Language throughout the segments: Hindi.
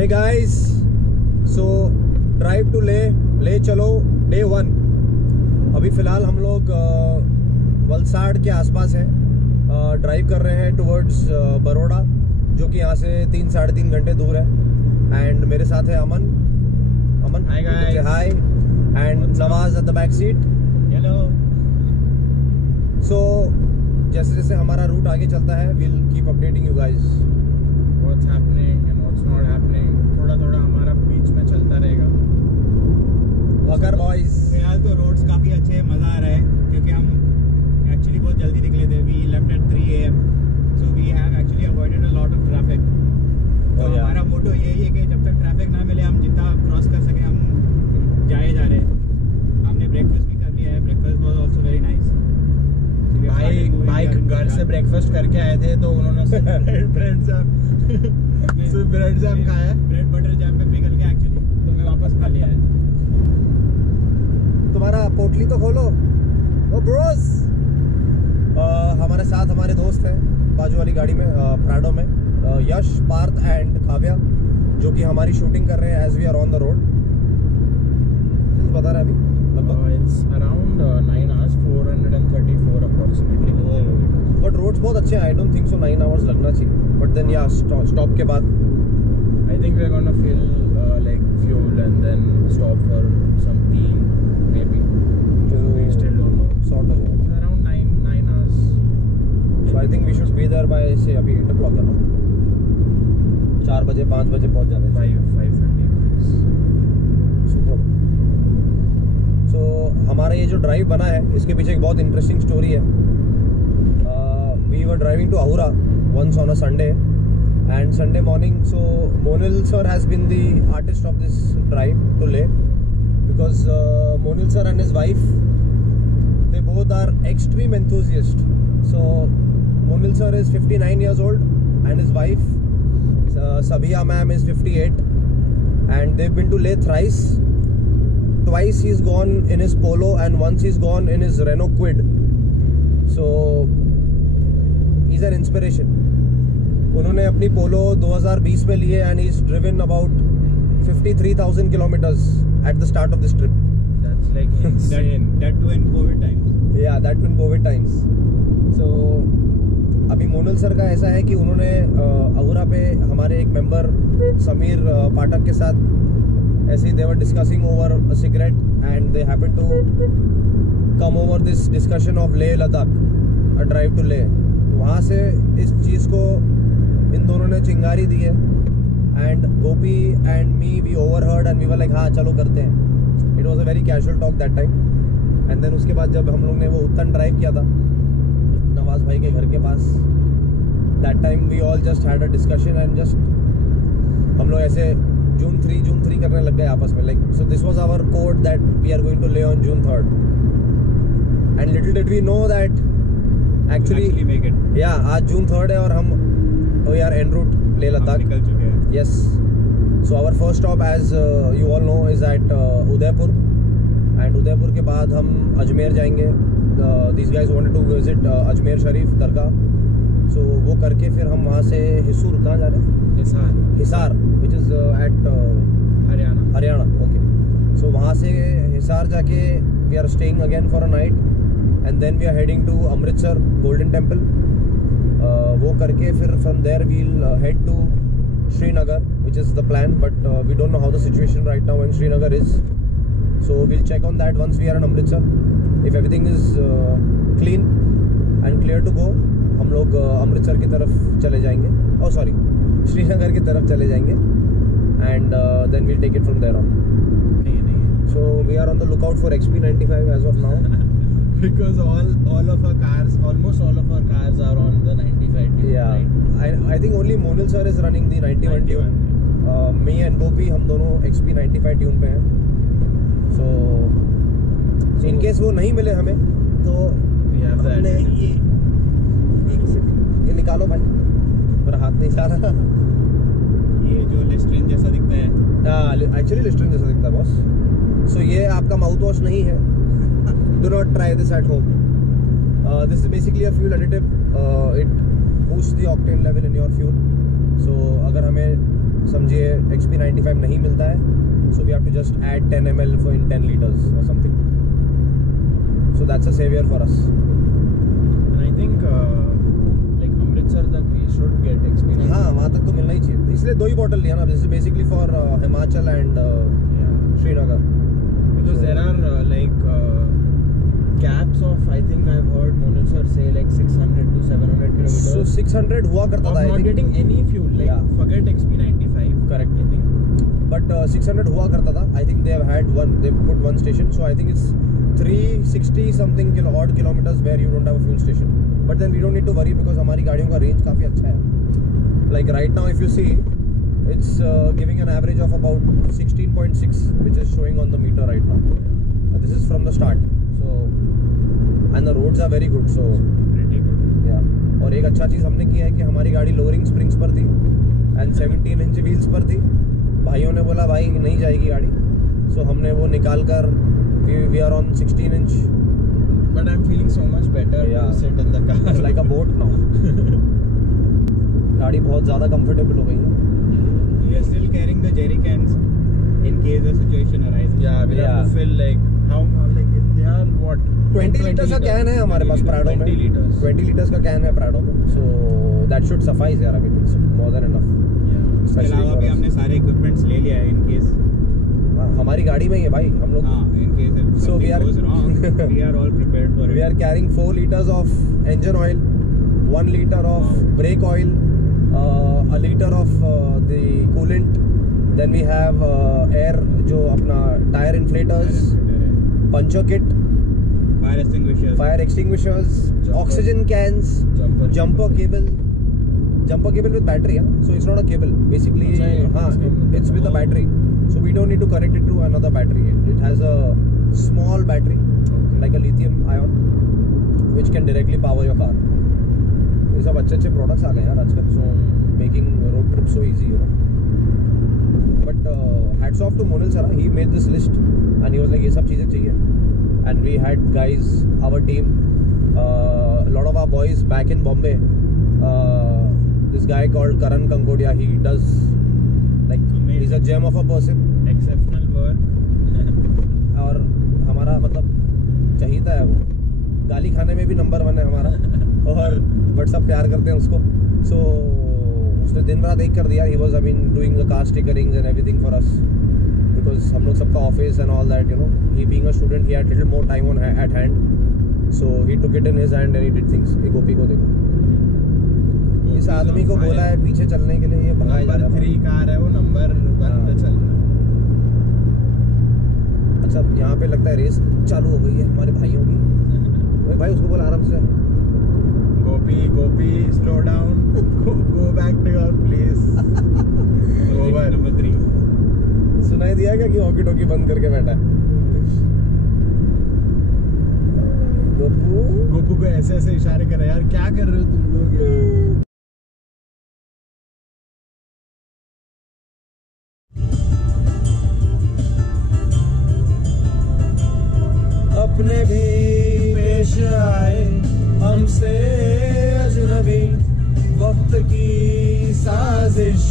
Hey guys, so drive to ले चलो डे 1। अभी फ़िलहाल हम लोग वलसाड़ के आसपास हैं। ड्राइव कर रहे हैं टुवर्ड्स बड़ौदा, जो कि यहाँ से 3-3.5 घंटे दूर है। एंड मेरे साथ है Aman. Hi guys. Hi. And Nawaz at the back seat. Hello. So जैसे जैसे हमारा रूट आगे चलता है, will keep updating you guys what's happening and what's not happening. थोड़ा थोड़ा हमारा बीच में चलता रहेगा। वकर बॉयज। फिलहाल तो रोड्स काफ़ी अच्छे हैं, मज़ा आ रहा है क्योंकि हम एक्चुअली बहुत जल्दी निकले थे। We left at 3 AM, so we have actually avoided a lot of traffic. तो हमारा मोटो यही है कि जब तक ट्रैफिक ना मिले, हम जितना क्रॉस कर सके हम जाए जा रहे हैं। हमने ब्रेकफास्ट भी कर लिया है। Breakfast was also very nice. भाई घर से ब्रेकफास्ट करके आए थे, तो उन्होंने ब्रेड जैम खाया है। ब्रेड बटर जैम पे पिघल के एक्चुअली तो मैं वापस खा लिया है। तुम्हारा पोटली तो खोलो। ओ ब्रोस। हमारे साथ हमारे दोस्त हैं बाजू वाली गाड़ी में, प्राडो में, यश, पार्थ एंड काव्या, जो कि हमारी शूटिंग कर रहे हैं as we are on the road. बता रहा है अभी It's around 9 hours, 434 approximately. But roads बहुत अच्छे हैं। I don't think so 9 hours लगना चाहिए, बट देन या स्टॉप के बाद I think we're gonna fill like fuel and then stop for some tea maybe. So we still don't know. Sort हो जाएगा। It's around 9 hours. So I think we should be there by say अभी 8 o'clock है ना, 4 बजे 5 बजे पहुंच जाने चाहिए। 5:30. सुपर। सो हमारा ये जो ड्राइव बना है, इसके पीछे एक बहुत इंटरेस्टिंग स्टोरी है। We were driving to Ahura once on a Sunday, and Sunday morning, so Monil sir has been the artist of this drive to Leh, because Monil sir and his wife, they both are extreme enthusiasts. So Monil sir is 59 years old and his wife Sabia ma'am is 58, and they've been to Leh thrice. Twice he's gone in his Polo and once he's gone in his Renault Kwid. So he's an inspiration. उन्होंने अपनी पोलो 2020 में लिए and he's driven about 53,000 kilometers at the start of this trip. That's like insane. That too in COVID times. Yeah, that too in COVID times. So अभी मोनिल सर का ऐसा है कि उन्होंने अहुरा पे हमारे एक मेंबर समीर पाठक के साथ ऐसे ही they were discussing over a cigarette and they happened to come over this discussion of Leh Ladakh, a drive to Leh. वहाँ से इस चीज़ को इन दोनों ने चिंगारी दी है, and Gopi and me we overheard and we were like हाँ चलो करते हैं। It was a very casual talk that time. And then उसके बाद जब हम लोग ने वो उत्तन ड्राइव किया था नवाज भाई के घर के पास, that time we all just had a discussion and just हम लोग ऐसे June 3 करने लग गए आपस में, like so this was our code that we are going to Leh on June 3rd. And little did we know that actually make it. Yeah, आज June 3rd है और हम we are en route Leh Ladakh. निकल चुके हैं। Yes. So our first stop, as you all know, is at Udaipur, and Udaipur के बाद हम अजमेर जाएंगे। These guys wanted to visit Ajmer Sharif Dargah, so वो करके फिर हम वहाँ से हिसूर कहाँ जा रहे हैं? Hisar, which is at Haryana. Okay. So वहाँ से हिसार जाके we are staying again for a night, and then we are heading to Amritsar Golden Temple. वो करके फिर from there we'll head to Srinagar, which is the plan, but we don't know how the situation right now in Srinagar is. So we'll check on that once we are in Amritsar. If everything is clean and clear to go, हम लोग अमृतसर की तरफ चले जाएंगे। Oh sorry, श्रीनगर की तरफ चले जाएंगे, and then we'll take it from there on. So we are on the lookout for XP95 as of now. Because all of our cars, almost all of our cars are on the 95 tune. Yeah, right? I think only Monil sir is running the 91 tune. Me and Gopi हम दोनों XP95 ट्यून पे हैं। So in case वो नहीं मिले हमें, तो हमने ये निकालो भाई, मेरा हाथ नहीं सारा। ये जो लिस्ट्रीन जैसा दिखता है, हाँ एक्चुअली लिस्ट्रीन जैसा दिखता है बॉस। So ये आपका माउथ वॉश नहीं है। Do not try this at home. This is basically a fuel additive. It boosts the octane level in your fuel. So अगर हमें समझिए XP95 नहीं मिलता है, so we have to just add 10 ml for in 10 liters or something. So that's a savior for us. And I think like Amritsar तक we should get XP95. हाँ, वहाँ तक तो मिलना ही चाहिए, इसलिए 2 ही बॉटल लिया ना. This is basically for Himachal and Srinagar. Because there are caps of, I think I've heard Monil sir say like 600 to 700 kilometers. So 600 हुआ करता था. Of not getting any fuel. Like forget XP95. Correct. I think. But 600 हुआ करता था. I think they have had one. They put one station. So I think it's 360 something odd kilometers where you don't have a fuel station. But then we don't need to worry because हमारी गाड़ियों का range काफी अच्छा है. Like right now, if you see, it's giving an average of about 16.6, which is showing on the meter right now. This is from the start. So and the roads are very good. So Pretty good. yeah. और एक अच्छा चीज़ हमने किया है कि हमारी गाड़ी लोअरिंग स्प्रिंग्स पर थी and 17 इंच व्हील्स पर थी. भाइयों ने बोला भाई नहीं जाएगी गाड़ी, so हमने वो निकाल कर we are on 16 inch. But I'm feeling so much better to sit in the car. It's like a boat now. गाड़ी बहुत ज़्यादा comfortable हो गई है. We are still carrying the jerry cans in case the situation arises. Yeah, we have to fill like how like they are what 20 liters का कैन है हमारे पास प्राडो में. 20 liters का कैन है प्राडो में. So that should suffice यार. I mean it's more than enough. इसके अलावा भी हमने सारे इक्विपमेंट्स ले लिया है in case. हमारी गाड़ी में ही है भाई हम लोग. In case if something goes wrong, we are all prepared for it. We are carrying 4 liters of engine oil, 1 liter of brake oil, a liter of the coolant. Then we have air जो अपना tire inflators, puncture kit, fire extinguishers, oxygen cans, jumper cable with battery, so it's not a cable basically. It's with a battery, so we don't need to connect it to another battery. It has a small battery like a lithium ion which can directly power your car. ये सब अच्छे products आ गए यार आजकल, so making road trips so easy, you know. But hats off to Monil sir, he made this list and he was like ये सब चीजें चाहिए. And we had guys, our team, a lot of our boys back in Bombay. This guy called Karan Kankodia, he does like he's a gem of a person. Exceptional work. और हमारा मतलब चाहिता है वो. गाली खाने में भी नंबर 1 है हमारा. और बट सब प्यार करते हैं उसको. So उसने दिन रात एक कर दिया. He was doing the car stickerings and everything for us. Because हम लोग सबका office and all that, you know. He being a student, he had little more time at hand. So he took it in his hand and he did things. ये गोपी को देखो. इस आदमी को बोला है पीछे चलने के लिए, ये भगाया जा रहा है. नंबर 3 कार है वो, नंबर 1 पे चल रहा है. अच्छा यहाँ पे लगता है रेस चालू हो गई है हमारे भाइयों की. भाई उसको बोला आराम से. Gopi slow down. Go back to your place. Over number 3. सुनाई दिया क्या कि वॉकी टॉकी बंद करके बैठा है. गोपू को ऐसे ऐसे इशारे कर रहे यार, क्या कर रहे हो तुम लोग यार. अपने भी पेश आए हमसे अजनबी, वक्त की साजिश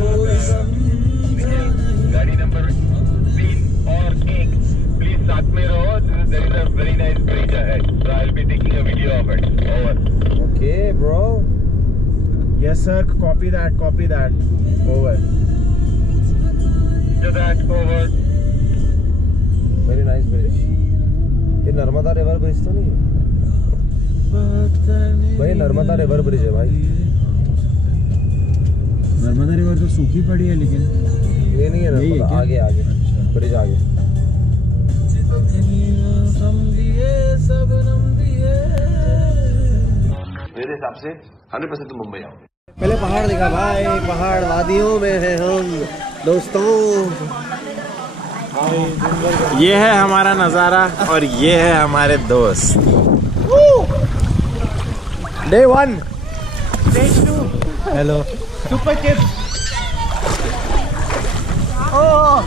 कोई समझा. गाड़ी नंबर 3 और 1 प्लीज साथ में रहो. There is a very nice bridge ahead, so I'll be taking a video of it. Over. Okay, bro. Yes sir, copy that. Over. To that, over. Very nice bridge. ये नर्मदा रिवर ब्रिज तो नहीं है भाई? नर्मदा रिवर ब्रिज है भाई. नर्मदा रिवर तो सूखी पड़ी है लेकिन ये नहीं है नर्मदा. आगे ब्रिज आगे. मेरे हिसाब से 100% तुम मुंबई आओगे. पहले पहाड़ दिखा भाई. पहाड़ वादियों में है हम दोस्तों. ये है हमारा नज़ारा और ये है हमारे दोस्त. Day 1. Day 2. Hello. Super chips. Oh.